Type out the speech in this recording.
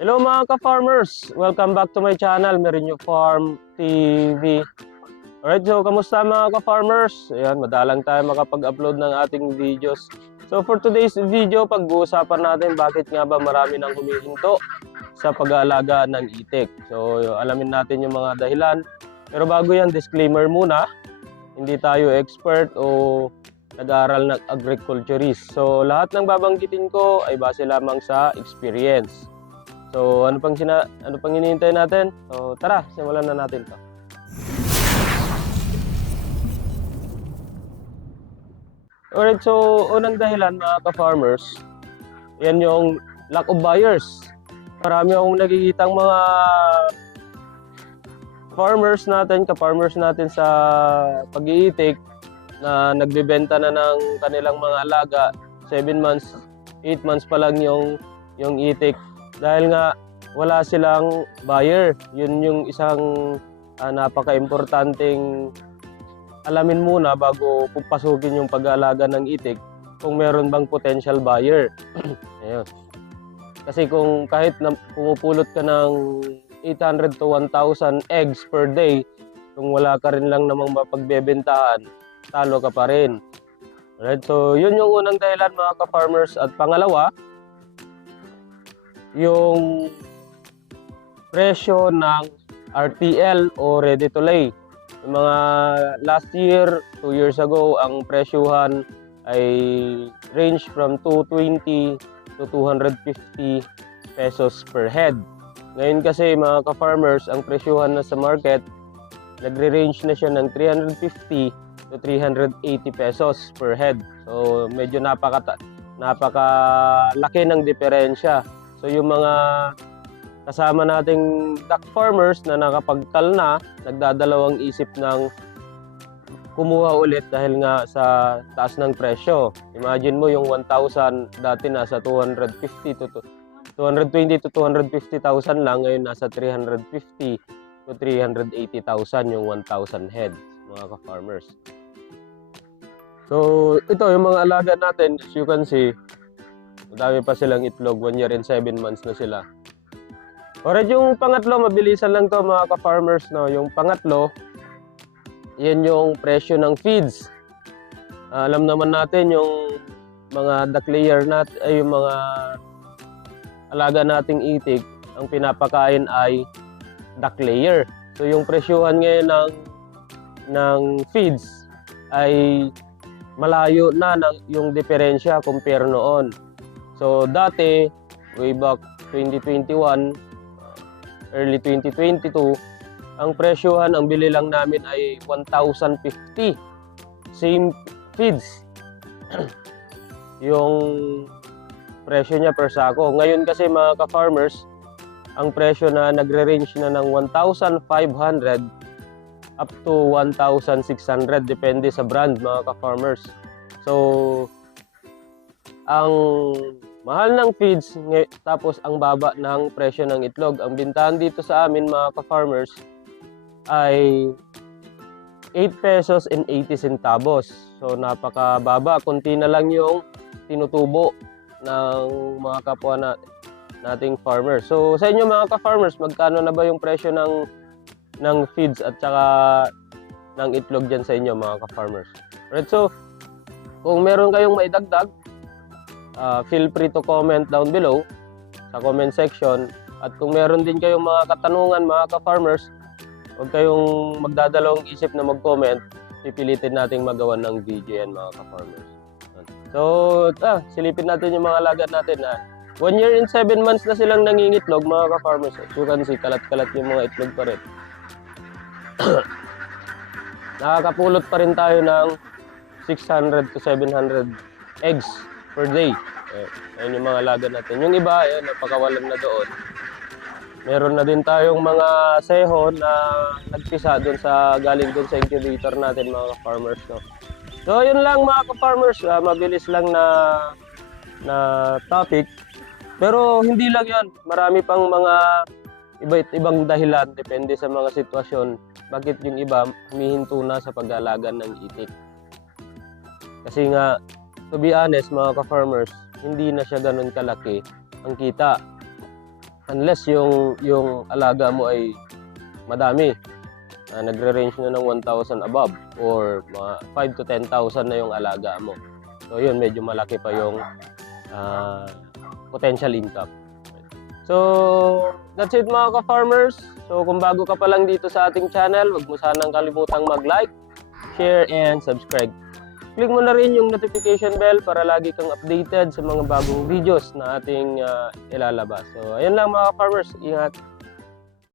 Hello mga ka-farmers! Welcome back to my channel, Merinyo Farm TV. Alright, so kamusta mga ka-farmers? Ayan, madalang tayo makapag-upload ng ating videos. So for today's video, pag-uusapan natin bakit nga ba marami nang humihinto sa pag-aalaga ng itik. So alamin natin yung mga dahilan. Pero bago yan, disclaimer muna. Hindi tayo expert o nag-aaral ng agriculturist. So lahat ng babanggitin ko ay base lamang sa experience. So, ano pang sina ano pang hinihintay natin? So, tara, simulan na natin 'to. Alright, so unang dahilan mga ka-farmers, yan yung lack of buyers. Marami akong nakikitang mga farmers natin, ka-farmers natin sa pag-iitik na nagbebenta na ng kanilang mga alaga 7 months, 8 months pa lang yung yung itik dahil nga wala silang buyer. Yun yung isang ah, napaka-importanting alamin muna bago pupasukin yung pag-aalaga ng itik kung meron bang potential buyer. Ayun. Kasi kung kahit na pumupulot ka ng 800 to 1,000 eggs per day, kung wala ka rin lang namang mapagbebentahan, talo ka pa rin. Alright, so yun yung unang dahilan mga ka-farmers. At pangalawa, yung presyo ng RTL o ready to lay. Yung mga last year, two years ago, ang presyuhan ay range from 220 to 250 pesos per head. Ngayon kasi mga ka-farmers, ang presyuhan na sa market, nagre-range na siya ng 350 to 380 pesos per head. So medyo napaka napaka laki ng diferensya. So yung mga kasama nating duck farmers na nakapagkal na, nagdadalawang isip ng kumuha ulit dahil nga sa taas ng presyo. Imagine mo yung 1,000 dati nasa 250 to to- 220 to 250,000 lang, ngayon nasa 350 to 380,000 yung 1,000 heads, mga ka-farmers. So, ito yung mga alaga natin, as you can see, madami pa silang itlog, 1 year and 7 months na sila. Alright, yung pangatlo, mabilisan lang to mga ka-farmers, no? Yung pangatlo, yan yung presyo ng feeds. Alam naman natin yung mga duck layer nat ay yung mga alaga nating itik, ang pinapakain ay duck layer. So yung presyuhan ngayon ng ng feeds ay malayo na ng yung diferensya compare noon. So dati way back 2021 early 2022 ang presyuhan ang bili lang namin ay 1,050 same feeds yung presyo niya per sako. Ngayon kasi mga ka-farmers, ang presyo na nagre-range na ng 1,500 up to 1,600 depende sa brand mga ka-farmers. So, ang mahal ng feeds tapos ang baba ng presyo ng itlog. Ang bintahan dito sa amin mga ka-farmers ay 8 pesos and 80 centavos. So napakababa, konti na lang yung tinutubo ng mga kapwa na, nating farmers. So sa inyo mga ka-farmers, magkano na ba yung presyo ng ng feeds at saka ng itlog diyan sa inyo mga ka-farmers? Right, so kung meron kayong maidagdag, ah, feel free to comment down below sa comment section. At kung meron din kayong mga katanungan mga ka-farmers, huwag kayong magdadalawang isip na mag-comment. Pipilitin nating magawa ng video yan mga ka-farmers. So, ah, silipin natin yung mga alaga natin na one year and seven months na silang nangingitlog mga ka-farmers. As you can see, kalat-kalat yung mga itlog pa rin. Nakakapulot pa rin tayo ng 600 to 700 eggs per day. Eh, ayun yung mga alaga natin. Yung iba, ayun, napakawalan na doon. Meron na din tayong mga seho na nagpisa doon sa galing doon sa incubator natin mga farmers no. So yun lang mga ka-farmers, ah, mabilis lang na na topic. Pero hindi lang 'yan. Marami pang mga iba't ibang dahilan depende sa mga sitwasyon bakit yung iba humihinto na sa pag-aalaga ng itik. Kasi nga to be honest mga ka-farmers, hindi na siya ganun kalaki ang kita. unless yung yung alaga mo ay madami. Ah, nagre-range na ng 1,000 above or mga 5 to 10,000 na yung alaga mo. So yun, medyo malaki pa yung ah, potential income. So, that's it mga ka-farmers. So, kung bago ka pa lang dito sa ating channel, huwag mo sanang kalimutang mag-like, share, and subscribe. Click mo na rin yung notification bell para lagi kang updated sa mga bagong videos na ating ah, ilalabas. So, ayun lang mga ka-farmers. Ingat!